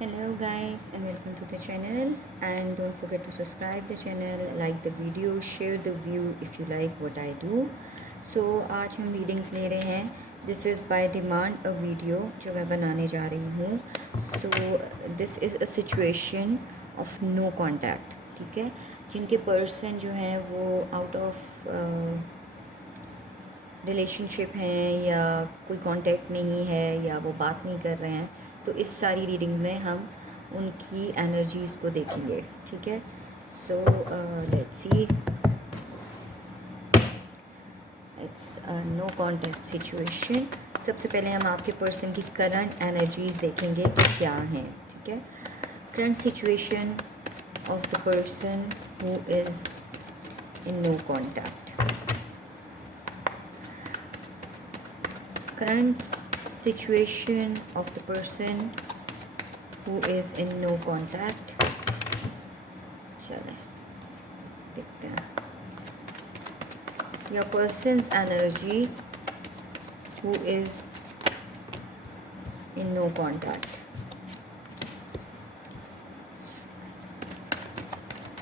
Hello guys and welcome to the channel, and don't forget to subscribe the channel, like the video, share the view if you like what I do. So आज हम readings ले रहे हैं. This is by demand a video जो मैं बनाने जा रही हूँ. So this is a situation of no contact. ठीक है, जिनके पर्सन जो हैं वो आउट ऑफ रिलेशनशिप हैं या कोई कांटेक्ट नहीं है या वो बात नहीं कर रहे हैं, तो इस सारी रीडिंग में हम उनकी एनर्जीज़ को देखेंगे. ठीक है, so let's see. It's no contact situation. सबसे पहले हम आपके पर्सन की करंट एनर्जीज़ देखेंगे कि क्या हैं. ठीक है, current situation of the person who is in no contact. Current situation of the person who is in no contact. चलें देखते हैं. Your person's energy who is in no contact.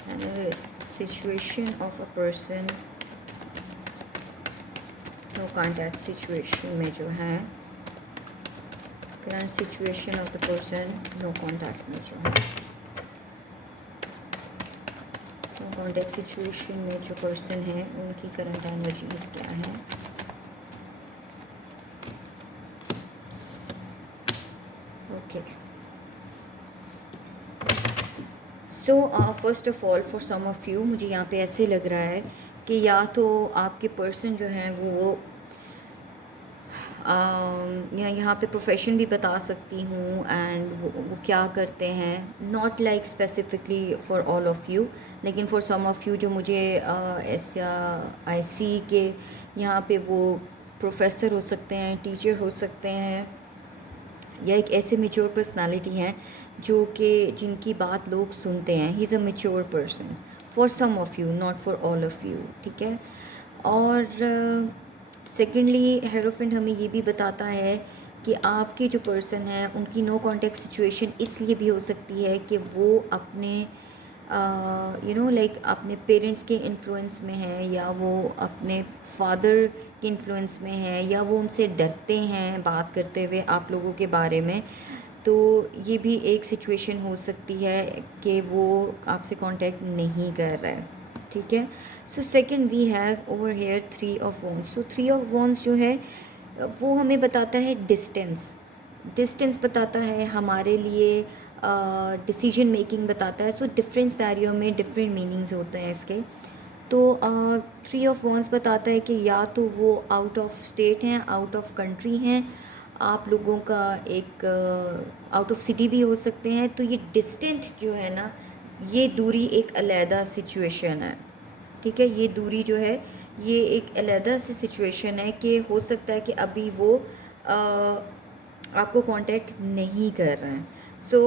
Another situation of a person no contact situation में जो है, current situation of the person no contact में जो है, no contact situation में जो पर्सन है उनकी करंट एनर्जीज क्या है. Okay, so first of all for some of you मुझे यहाँ पे ऐसे लग रहा है कि या तो आपके पर्सन जो हैं वो यहाँ पे प्रोफेशन भी बता सकती हूँ, एंड वो क्या करते हैं. Not like specifically for all of you, लेकिन फॉर सम ऑफ़ यू जो मुझे ऐसा आई सी के यहाँ पे वो प्रोफेसर हो सकते हैं, टीचर हो सकते हैं, या एक ऐसे मेच्योर पर्सनालिटी हैं जो कि जिनकी बात लोग सुनते हैं. He is a mature person for some of you, not for all of you. ठीक है, और सेकेंडली हेरोफेंट हमें ये भी बताता है कि आपके जो पर्सन हैं उनकी नो कॉन्टैक्ट सिचुएशन इसलिए भी हो सकती है कि वो अपने लाइक अपने पेरेंट्स के इन्फ्लुएंस में है, या वो अपने फादर के इन्फ्लुएंस में है, या वो उनसे डरते हैं बात करते हुए आप लोगों के बारे में. तो ये भी एक सिचुएशन हो सकती है कि वो आपसे कांटेक्ट नहीं कर रहा है. ठीक है, so second we have over here 3 of wands. So 3 of wands जो है वो हमें बताता है डिस्टेंस बताता है हमारे लिए, डिसीजन मेकिंग बताता है. सो डिफरेंट सिनेरियो में डिफरेंट मीनिंग्स होते हैं इसके. तो 3 ऑफ वॉन्ड्स बताता है कि या तो वो आउट ऑफ स्टेट हैं, आउट ऑफ कंट्री हैं, आप लोगों का एक आउट ऑफ सिटी भी हो सकते हैं. तो ये डिस्टेंट जो है ना, ये दूरी एक अलहदा सिचुएशन है. ठीक है, ये दूरी जो है ये एक अलहदा सी सिचुएशन है कि हो सकता है कि अभी वो आपको कांटेक्ट नहीं कर रहे हैं. सो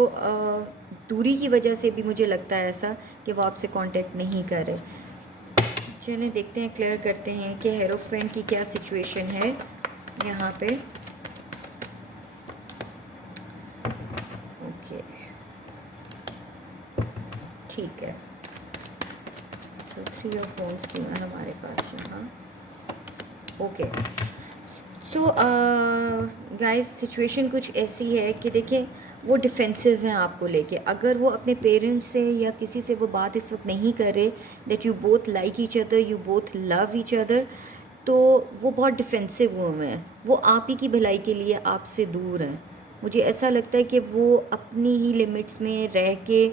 दूरी की वजह से भी मुझे लगता है ऐसा कि वो आपसे कांटेक्ट नहीं कर रहे. चलिए देखते हैं, क्लियर करते हैं कि हेरोफेंट की क्या सिचुएशन है यहाँ पे. ओके, ठीक है. तो 3 ऑफ वॉन्ड्स की है हमारे पास यहाँ. ओके, सो गाइस सिचुएशन कुछ ऐसी है कि देखिए वो डिफेंसिव हैं आपको लेके. अगर वो अपने पेरेंट्स से या किसी से वो बात इस वक्त नहीं कर रहे that you both like each other, you both love each other, तो वो बहुत डिफेंसिव हुए हैं. वो आप ही की भलाई के लिए आपसे दूर हैं. मुझे ऐसा लगता है कि वो अपनी ही लिमिट्स में रह के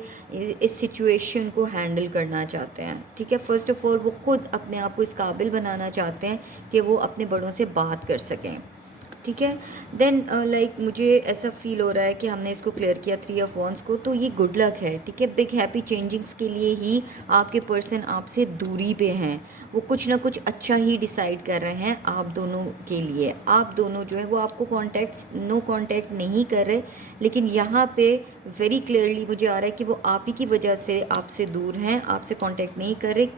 इस सिचुएशन को हैंडल करना चाहते हैं. ठीक है, फ़र्स्ट ऑफ़ ऑल वो ख़ुद अपने आप को इस काबिल बनाना चाहते हैं कि वो अपने बड़ों से बात कर सकें. ठीक है, देन लाइक मुझे ऐसा फील हो रहा है कि हमने इसको क्लियर किया 3 ऑफ वॉन्ड्स को, तो ये गुड लक है. ठीक है, बिग हैप्पी चेंजिंग्स के लिए ही आपके पर्सन आपसे दूरी पे हैं. वो कुछ ना कुछ अच्छा ही डिसाइड कर रहे हैं आप दोनों के लिए. आप दोनों जो है वो आपको नो कॉन्टैक्ट नहीं कर रहे, लेकिन यहाँ पे वेरी क्लियरली मुझे आ रहा है कि वो आप ही की वजह से आपसे दूर हैं, आपसे कॉन्टैक्ट नहीं कर रहे.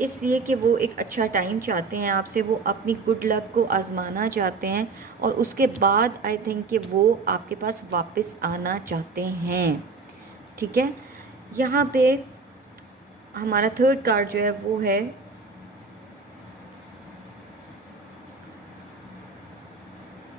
इसलिए कि वो एक अच्छा टाइम चाहते हैं आपसे, वो अपनी गुड लक को आजमाना चाहते हैं और उसके बाद आई थिंक कि वो आपके पास वापस आना चाहते हैं। ठीक है, यहाँ पे हमारा थर्ड कार्ड जो है वो है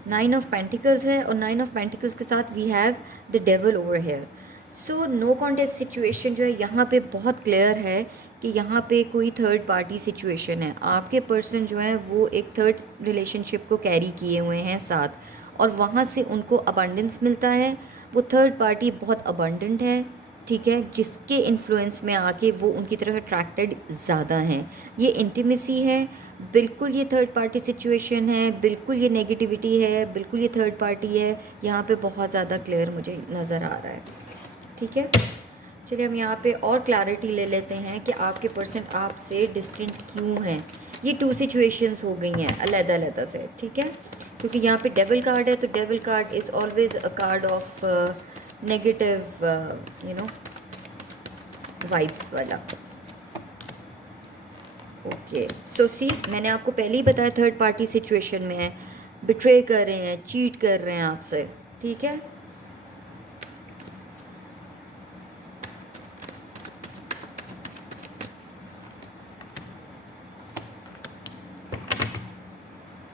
नाइन ऑफ पेंटिकल्स है, और नाइन ऑफ पेंटिकल्स के साथ we have the devil over here. So no contact situation जो है यहाँ पे बहुत क्लियर है कि यहाँ पे कोई थर्ड पार्टी सिचुएशन है। आपके पर्सन जो है वो एक थर्ड रिलेशनशिप को कैरी किए हुए हैं साथ, और वहाँ से उनको अबंडेंस मिलता है। वो थर्ड पार्टी बहुत अबंडेंट है, ठीक है, जिसके इन्फ्लुएंस में आके वो उनकी तरफ अट्रैक्टेड ज़्यादा हैं। ये इंटीमेसी है, बिल्कुल ये थर्ड पार्टी सिचुएशन है, बिल्कुल ये नेगेटिविटी है, बिल्कुल ये थर्ड पार्टी है। यहाँ पे बहुत ज़्यादा क्लियर मुझे नज़र आ रहा है। ठीक है, चलिए हम यहाँ पे और क्लैरिटी ले लेते हैं कि आपके पर्सन आपसे डिस्टेंट क्यों हैं। ये टू सिचुएशंस हो गई हैं अलग-अलग से, ठीक है, क्योंकि यहाँ पे डेविल कार्ड है, तो devil card is always a card of negative vibes वाला। ओके, सो सी मैंने आपको पहले ही बताया थर्ड पार्टी सिचुएशन में है, बिट्रे कर रहे हैं, चीट कर रहे हैं आपसे। ठीक है,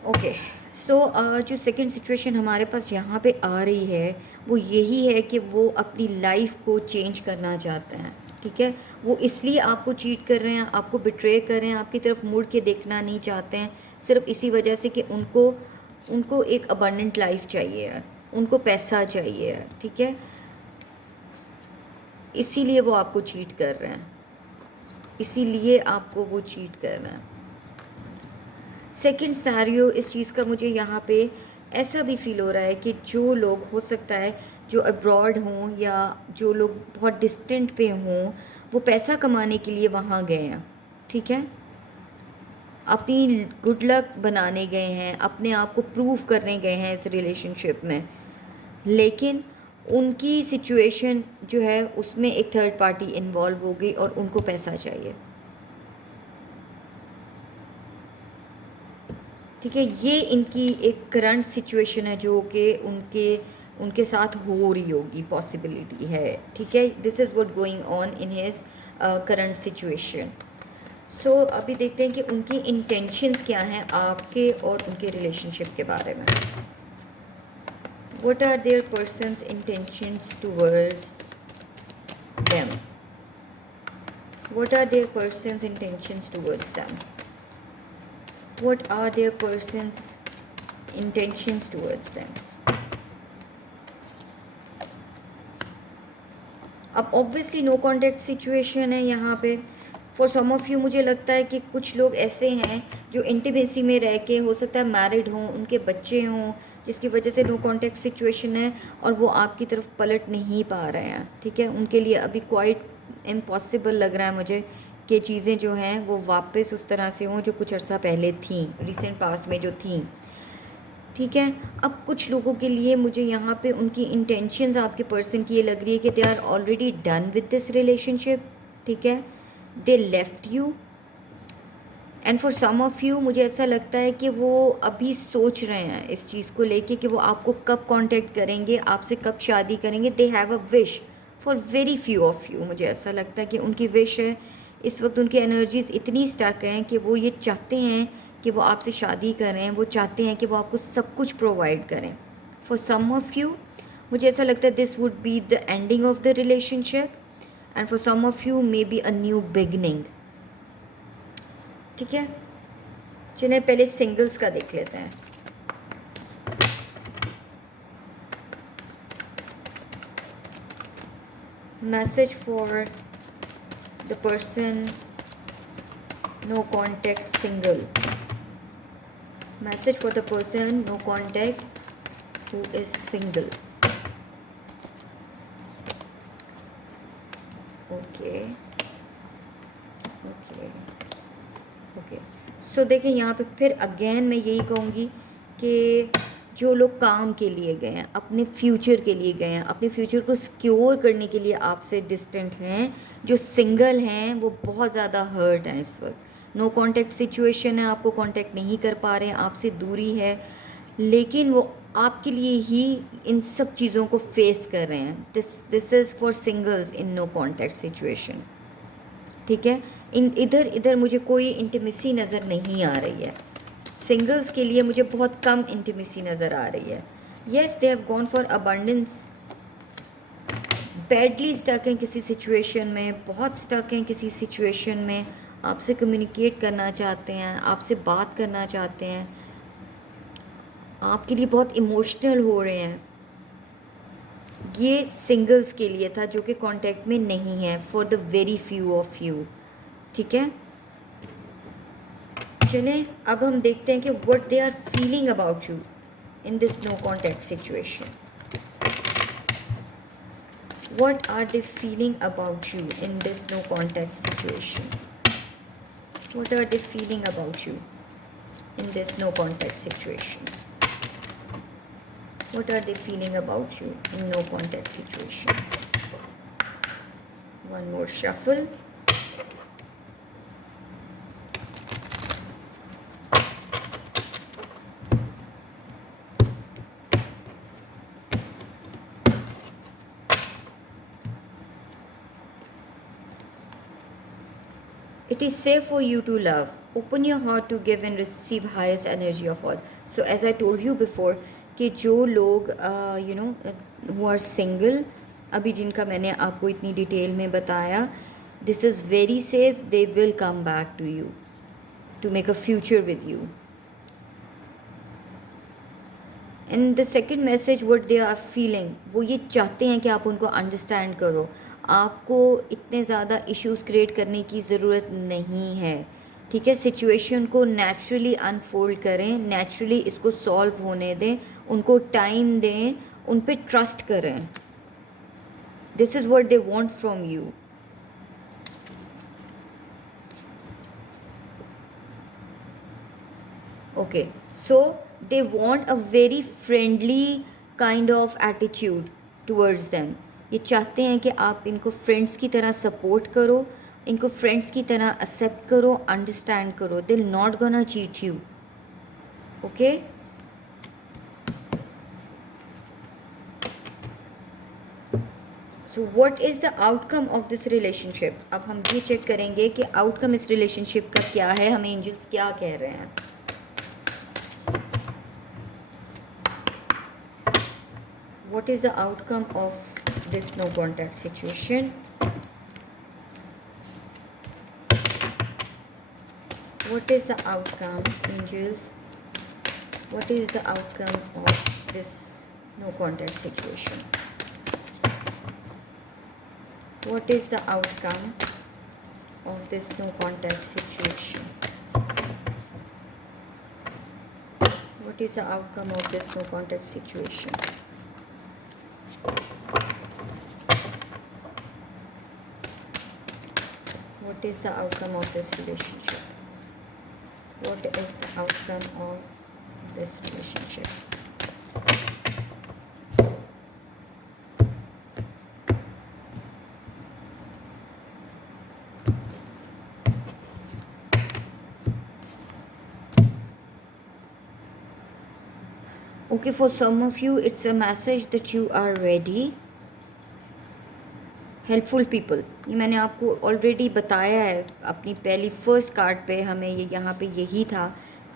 ओके। सो जो सेकंड सिचुएशन हमारे पास यहाँ पे आ रही है वो यही है कि वो अपनी लाइफ को चेंज करना चाहते हैं। ठीक है, वो इसलिए आपको चीट कर रहे हैं, आपको बिट्रे कर रहे हैं, आपकी तरफ मुड़ के देखना नहीं चाहते हैं, सिर्फ इसी वजह से कि उनको उनको एक अबंडेंट लाइफ चाहिए है, उनको पैसा चाहिए है। ठीक है, इसीलिए वो आपको चीट कर रहे हैं, इसीलिए आपको वो चीट कर रहे हैं। सेकंड सिनेरियो इस चीज़ का मुझे यहाँ पे ऐसा भी फील हो रहा है कि जो लोग हो सकता है जो अब्रॉड हों या जो लोग बहुत डिस्टेंट पे हों, वो पैसा कमाने के लिए वहाँ गए हैं। ठीक है, अपनी गुड लक बनाने गए हैं, अपने आप को प्रूव करने गए हैं इस रिलेशनशिप में, लेकिन उनकी सिचुएशन जो है उसमें एक थर्ड पार्टी इन्वॉल्व हो गई और उनको पैसा चाहिए। ठीक है, ये इनकी एक करंट सिचुएशन है जो कि उनके उनके साथ हो रही होगी, पॉसिबिलिटी है। ठीक है, this is what going on in his current situation. So अभी देखते हैं कि उनकी इंटेंशंस क्या हैं आपके और उनके रिलेशनशिप के बारे में। What are their person's intentions towards them? What are their person's intentions towards them? What are their person's intentions towards them? अब ऑब्वियसली नो कॉन्टैक्ट सिचुएशन है यहाँ पे। फॉर सम ऑफ यू मुझे लगता है कि कुछ लोग ऐसे हैं जो इंटीमेसी में रह के, हो सकता है मैरिड हों, उनके बच्चे हों, जिसकी वजह से नो कॉन्टैक्ट सिचुएशन है और वो आपकी तरफ पलट नहीं पा रहे हैं। ठीक है, उनके लिए अभी क्वाइट इम्पॉसिबल लग रहा है मुझे कि चीज़ें जो हैं वो वापस उस तरह से हों जो कुछ अर्सा पहले थी, रिसेंट पास्ट में जो थी। ठीक है, अब कुछ लोगों के लिए मुझे यहाँ पे उनकी इंटेंशंस आपके पर्सन की ये लग रही है कि they are already done with this relationship. ठीक है, they left you, and for some of you मुझे ऐसा लगता है कि वो अभी सोच रहे हैं इस चीज़ को लेके कि वो आपको कब कांटेक्ट करेंगे, आपसे कब शादी करेंगे। They have a wish for very few of you. मुझे ऐसा लगता है कि उनकी विश है, इस वक्त उनकी एनर्जीज इतनी स्टक हैं कि वो ये चाहते हैं कि वो आपसे शादी करें, वो चाहते हैं कि वो आपको सब कुछ प्रोवाइड करें। फॉर सम ऑफ यू मुझे ऐसा लगता है this would be the ending of the relationship, and for some of you maybe a new beginning. ठीक है, चलिए पहले सिंगल्स का देख लेते हैं। Message for the person no contact single. Message for the person no contact who is single. Okay, okay, okay. So देखिए यहाँ पे फिर अगेन मैं यही कहूँगी कि जो लोग काम के लिए गए हैं, अपने फ्यूचर के लिए गए हैं, अपने फ्यूचर को सिक्योर करने के लिए आपसे डिस्टेंट हैं, जो सिंगल हैं वो बहुत ज़्यादा हर्ट हैं इस वक्त। नो कांटेक्ट सिचुएशन है, आपको कांटेक्ट नहीं कर पा रहे हैं, आपसे दूरी है, लेकिन वो आपके लिए ही इन सब चीज़ों को फेस कर रहे हैं. This is for singles in no contact situation. ठीक है, इधर इधर मुझे कोई इंटीमेसी नज़र नहीं आ रही है. सिंगल्स के लिए मुझे बहुत कम इंटीमेसी नज़र आ रही है. Yes, they have gone for abundance. Badly stuck हैं किसी सिचुएशन में, बहुत स्टक हैं किसी सिचुएशन में, आपसे कम्युनिकेट करना चाहते हैं, आपसे बात करना चाहते हैं, आपके लिए बहुत इमोशनल हो रहे हैं. ये सिंगल्स के लिए था जो कि कांटेक्ट में नहीं है, for the very few of you. ठीक है, चलें अब हम देखते हैं कि what they are feeling about you in this no contact situation. What are they feeling about you in this no contact situation? What are they feeling about you in this no contact situation? What are they feeling about you in no contact situation? One more shuffle. It is safe for you to love. Open your heart to give and receive highest energy of all. So as I told you before कि जो लोग who are single, अभी जिनका मैंने आपको इतनी detail में बताया, this is very safe. They will come back to you to make a future with you. And the second message what they are feeling, वो ये चाहते हैं कि आप उनको अंडरस्टैंड करो. आपको इतने ज़्यादा इश्यूज़ क्रिएट करने की ज़रूरत नहीं है. ठीक है, सिचुएशन को नेचुरली अनफोल्ड करें, नेचुरली इसको सॉल्व होने दें, उनको टाइम दें, उन पे ट्रस्ट करें. This is what they want from you. Okay, so they want a very friendly kind of attitude towards them. ये चाहते हैं कि आप इनको फ्रेंड्स की तरह सपोर्ट करो, इनको फ्रेंड्स की तरह एक्सेप्ट करो, अंडरस्टैंड करो. They not gonna cheat you. Okay, so what is the outcome of this relationship. अब हम ये चेक करेंगे कि आउटकम इस रिलेशनशिप का क्या है, हमें एंजल्स क्या कह रहे हैं. What is the outcome of this no contact situation? What is the outcome, angels? What is the outcome of this no contact situation? What is the outcome of this no contact situation? What is the outcome of this no contact situation? What is the outcome of this relationship? What is the outcome of this relationship? Okay, for some of you, it's a message that you are ready. Helpful people, ये मैंने आपको already बताया है अपनी पहली first card पे. हमें ये यहाँ पे यही था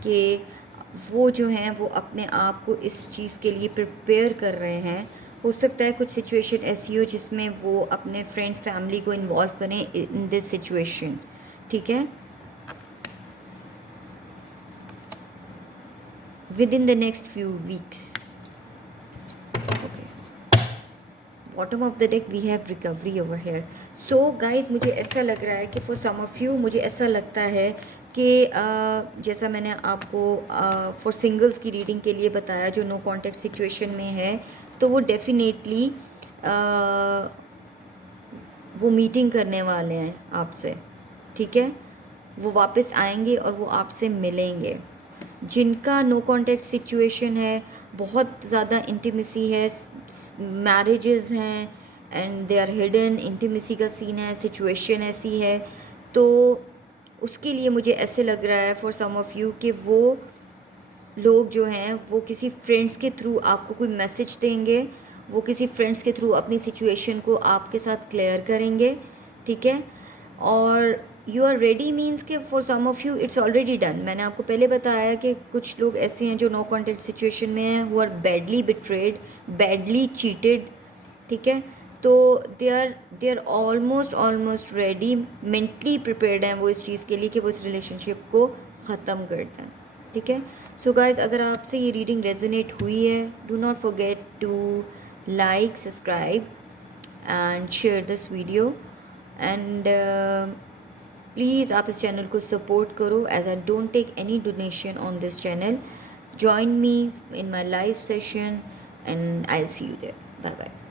कि वो जो हैं वो अपने आप को इस चीज़ के लिए प्रिपेयर कर रहे हैं. हो सकता है कुछ सिचुएशन ऐसी हो जिसमें वो अपने फ्रेंड्स फैमिली को इन्वॉल्व करें इन दिस सिचुएशन. ठीक है, with in the next few weeks. Bottom of the deck we have recovery over here. So guys, मुझे ऐसा लग रहा है कि फॉर सम ऑफ यू, मुझे ऐसा लगता है कि जैसा मैंने आपको फॉर सिंगल्स की रीडिंग के लिए बताया जो नो कांटेक्ट सिचुएशन में है, तो वो डेफिनेटली वो मीटिंग करने वाले हैं आपसे. ठीक है, वो वापस आएंगे और वो आपसे मिलेंगे. जिनका नो कांटेक्ट सिचुएशन है, बहुत ज़्यादा इंटीमेसी है, मैरिजेस हैं and they are hidden, intimacy का सीन है, सिचुएशन ऐसी है, तो उसके लिए मुझे ऐसे लग रहा है फॉर सम ऑफ़ यू कि वो लोग जो हैं वो किसी फ्रेंड्स के थ्रू आपको कोई मैसेज देंगे, वो किसी फ्रेंड्स के थ्रू अपनी सिचुएशन को आपके साथ क्लियर करेंगे, ठीक है। और यू आर रेडी मीन्स के for some of you it's already done. मैंने आपको पहले बताया कि कुछ लोग ऐसे हैं जो नो कॉन्टेक्ट सिचुएशन में हैं, who are badly betrayed, badly cheated, ठीक है। तो they are almost ready, mentally prepared हैं वो इस चीज़ के लिए कि वो इस रिलेशनशिप को ख़त्म कर दें, ठीक है। सो गाइज, अगर आपसे ये रीडिंग रेजोनेट हुई है, do not forget to like, subscribe and share this video and please आप इस चैनल को सपोर्ट करो as I don't take any donation on this channel. Join me in my live session and I'll see you there. Bye bye.